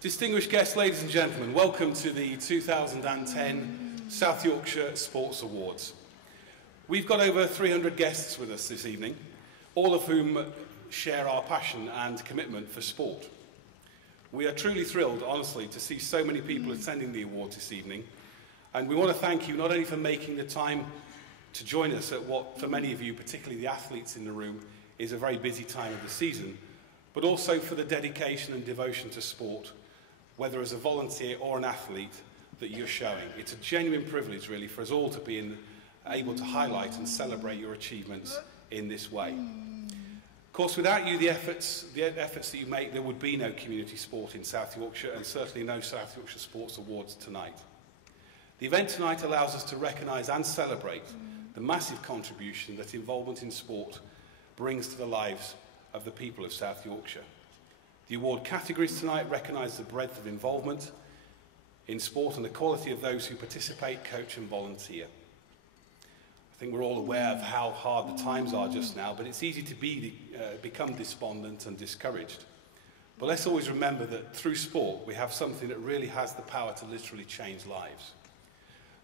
Distinguished guests, ladies and gentlemen, welcome to the 2010 South Yorkshire Sports Awards. We've got over 300 guests with us this evening, all of whom share our passion and commitment for sport. We are truly thrilled, honestly, to see so many people attending the awards this evening, and we want to thank you not only for making the time to join us at what, for many of you, particularly the athletes in the room, is a very busy time of the season, but also for the dedication and devotion to sport, whether as a volunteer or an athlete, that you're showing. It's a genuine privilege, really, for us all to be able to highlight and celebrate your achievements in this way. Of course, without you, the efforts that you make, there would be no community sport in South Yorkshire, and certainly no South Yorkshire Sports Awards tonight. The event tonight allows us to recognise and celebrate the massive contribution that involvement in sport brings to the lives of the people of South Yorkshire. The award categories tonight recognise the breadth of involvement in sport and the quality of those who participate, coach and volunteer. I think we're all aware of how hard the times are just now, but it's easy to become despondent and discouraged. But let's always remember that through sport we have something that really has the power to literally change lives.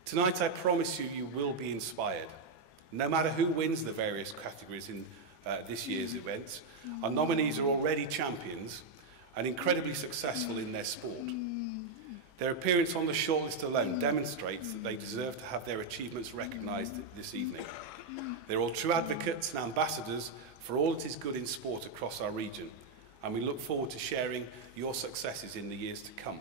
Tonight I promise you, you will be inspired. No matter who wins the various categories in this year's events, our nominees are already champions and incredibly successful in their sport. Their appearance on the shortlist alone demonstrates that they deserve to have their achievements recognised this evening. They're all true advocates and ambassadors for all that is good in sport across our region, and we look forward to sharing your successes in the years to come.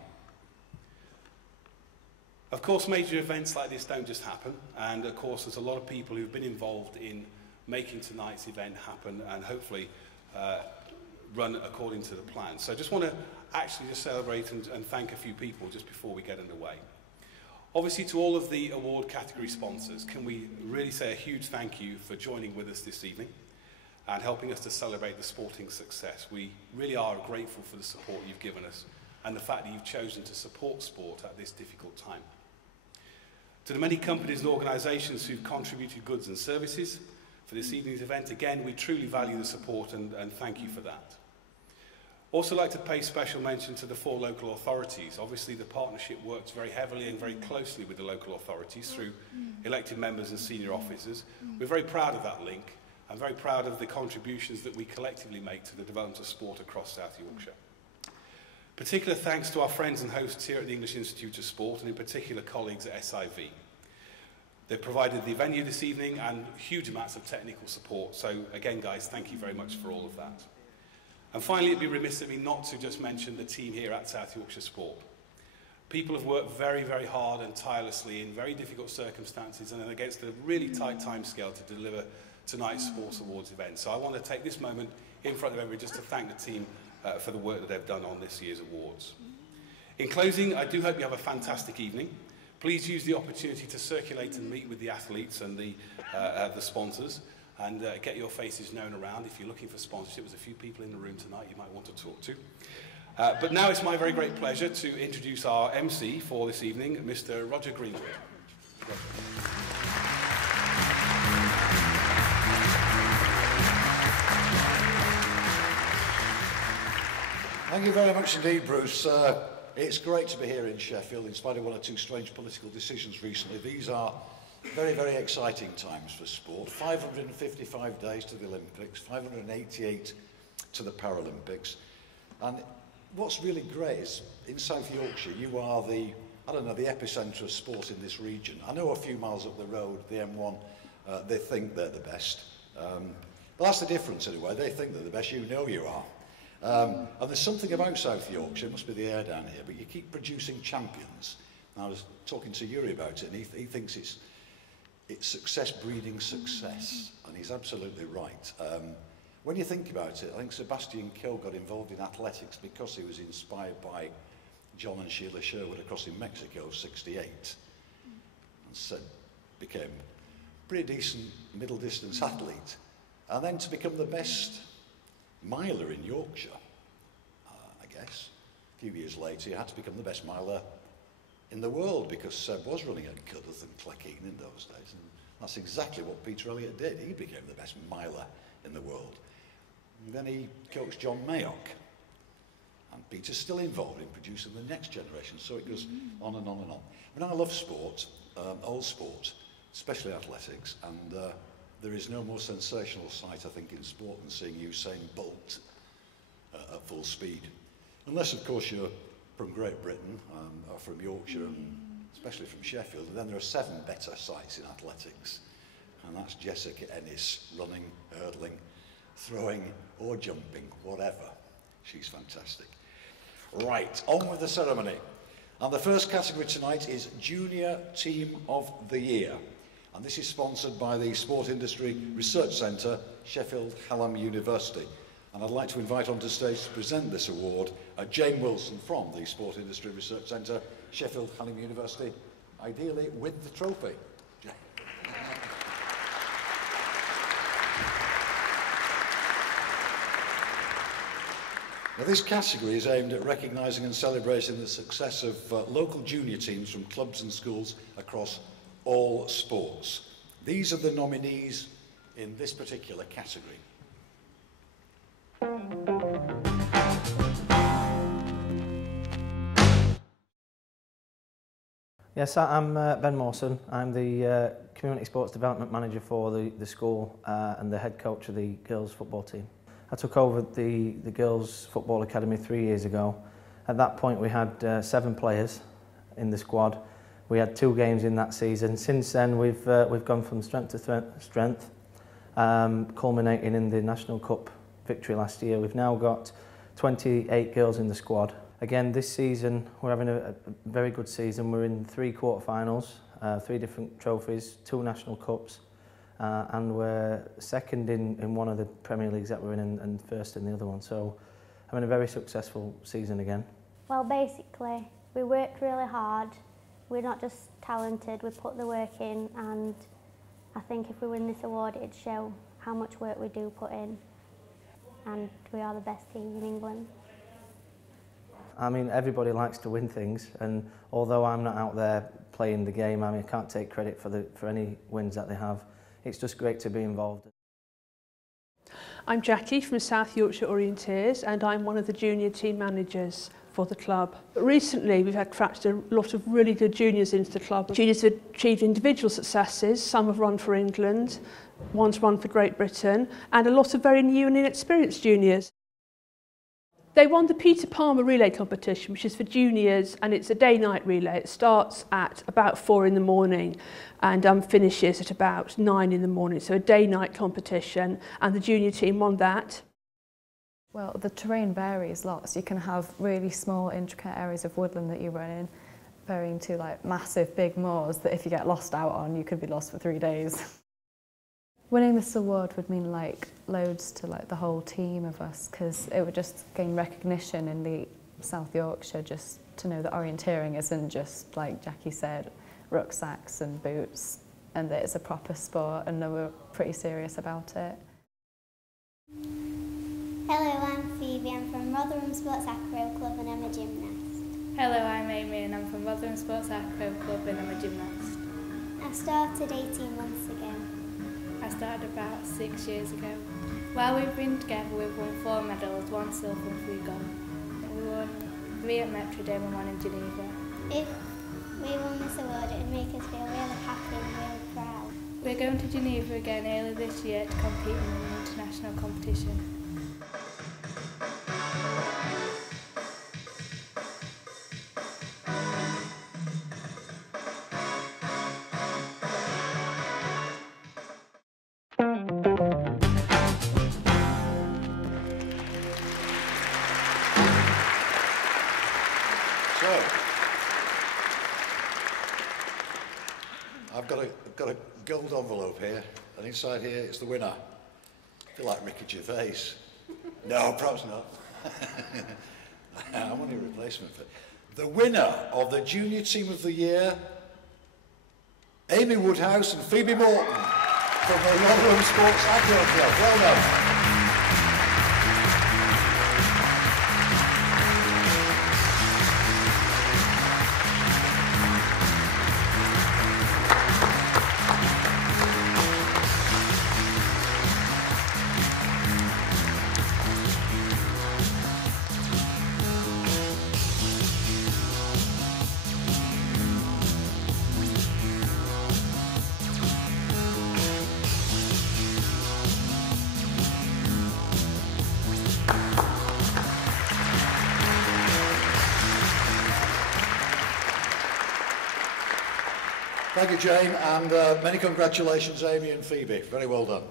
Of course, major events like this don't just happen, and of course there's a lot of people who've been involved in making tonight's event happen and hopefully run according to the plan. So I just want to actually just celebrate and thank a few people just before we get underway. Obviously, to all of the award category sponsors, can we really say a huge thank you for joining with us this evening and helping us to celebrate the sporting success. We really are grateful for the support you've given us and the fact that you've chosen to support sport at this difficult time. To the many companies and organisations who've contributed goods and services for this evening's event, again, we truly value the support and thank you for that. Also like to pay special mention to the 4 local authorities. Obviously the partnership works very heavily and very closely with the local authorities through elected members and senior officers. We're very proud of that link and very proud of the contributions that we collectively make to the development of sport across South Yorkshire. Particular thanks to our friends and hosts here at the English Institute of Sport, and in particular colleagues at SIV. They've provided the venue this evening and huge amounts of technical support. So again, guys, thank you very much for all of that. And finally, it'd be remiss of me not to just mention the team here at South Yorkshire Sport. People have worked very, very hard and tirelessly in very difficult circumstances and against a really tight timescale to deliver tonight's Sports Awards event. So I want to take this moment in front of everybody just to thank the team for the work that they've done on this year's awards. In closing, I do hope you have a fantastic evening. Please use the opportunity to circulate and meet with the athletes and the sponsors and get your faces known around. If you're looking for sponsorship, there's a few people in the room tonight you might want to talk to. But now it's my very great pleasure to introduce our MC for this evening, Mr. Roger Greenwood. Roger. Thank you very much indeed, Bruce. It's great to be here in Sheffield, in spite of 1 or 2 strange political decisions recently. These are very, very exciting times for sport. 555 days to the Olympics, 588 to the Paralympics. And what's really great is, in South Yorkshire, you are the epicentre of sport in this region. I know a few miles up the road, the M1, they think they're the best. But that's the difference anyway. They think they're the best, you know you are. And there's something about South Yorkshire, it must be the air down here, but you keep producing champions. And I was talking to Yuri about it, and he thinks it's success breeding success, and he's absolutely right. When you think about it, I think Sebastian Coe got involved in athletics because he was inspired by John and Sheila Sherwood across in Mexico, '68, and became a pretty decent middle distance athlete, and then to become the best miler in Yorkshire, I guess. A few years later, he had to become the best miler in the world because Seb was running at Cudworth and Cleckheaton in those days. And that's exactly what Peter Elliott did. He became the best miler in the world. And then he coached John Mayock. And Peter's still involved in producing the next generation, so it goes on and on and on. I mean, I love sport, old sport, especially athletics, and there is no more sensational sight, I think, in sport than seeing Usain Bolt at full speed. Unless, of course, you're from Great Britain, or from Yorkshire, and especially from Sheffield, and then there are 7 better sights in athletics, and that's Jessica Ennis running, hurdling, throwing or jumping, whatever. She's fantastic. Right, on with the ceremony. And the first category tonight is Junior Team of the Year. And this is sponsored by the Sport Industry Research Centre, Sheffield Hallam University. And I'd like to invite onto stage to present this award Jane Wilson from the Sport Industry Research Centre, Sheffield Hallam University, ideally with the trophy. Jane. Now, this category is aimed at recognising and celebrating the success of local junior teams from clubs and schools across all sports. These are the nominees in this particular category. Yes, I'm Ben Mawson. I'm the Community Sports Development Manager for the school and the head coach of the girls' football team. I took over the girls' football academy 3 years ago. At that point we had 7 players in the squad. We had 2 games in that season. Since then we've gone from strength to strength, culminating in the National Cup victory last year. We've now got 28 girls in the squad. Again, this season we're having a very good season. We're in 3 quarterfinals, 3 different trophies, 2 National Cups, and we're second in one of the Premier Leagues that we're in and first in the other one. So having a very successful season again. Well, basically, we worked really hard. We're not just talented, we put the work in, and I think if we win this award, it'd show how much work we do put in, and we are the best team in England. I mean, everybody likes to win things, and although I'm not out there playing the game, I mean, I can't take credit for any wins that they have. It's just great to be involved. I'm Jackie from South Yorkshire Orienteers, and I'm one of the junior team managers for the club. But recently we've attracted a lot of really good juniors into the club. Juniors have achieved individual successes, some have run for England, one's run for Great Britain, and a lot of very new and inexperienced juniors. They won the Peter Palmer relay competition, which is for juniors, and it's a day-night relay. It starts at about 4 in the morning and finishes at about 9 in the morning. So a day-night competition, and the junior team won that. Well, the terrain varies lots. You can have really small, intricate areas of woodland that you run in, varying to like massive, big moors that if you get lost out on, you could be lost for 3 days. Winning this award would mean like loads to like the whole team of us, because it would just gain recognition in the South Yorkshire, just to know that orienteering isn't just, like Jackie said, rucksacks and boots, and that it's a proper sport and that we're pretty serious about it. Hello, I'm Phoebe. I'm from Rotherham Sports Acro Club and I'm a gymnast. Hello, I'm Amy and I'm from Rotherham Sports Acro Club and I'm a gymnast. I started 18 months ago. I started about 6 years ago. While we've been together, we've won 4 medals, 1 silver and 3 gold. We won 3 at Metrodome and 1 in Geneva. If we won this award, it would make us feel really happy and really proud. We're going to Geneva again early this year to compete in an international competition. I've got a gold envelope here, and inside here it's the winner. I feel like Ricky Gervais. No, perhaps not. I'm only a replacement for it. The winner of the Junior Team of the Year, Amy Woodhouse and Phoebe Morton from the Rotherham Sports Acro Club. Well done. Thank you, Jane, and many congratulations, Amy and Phoebe. Very well done.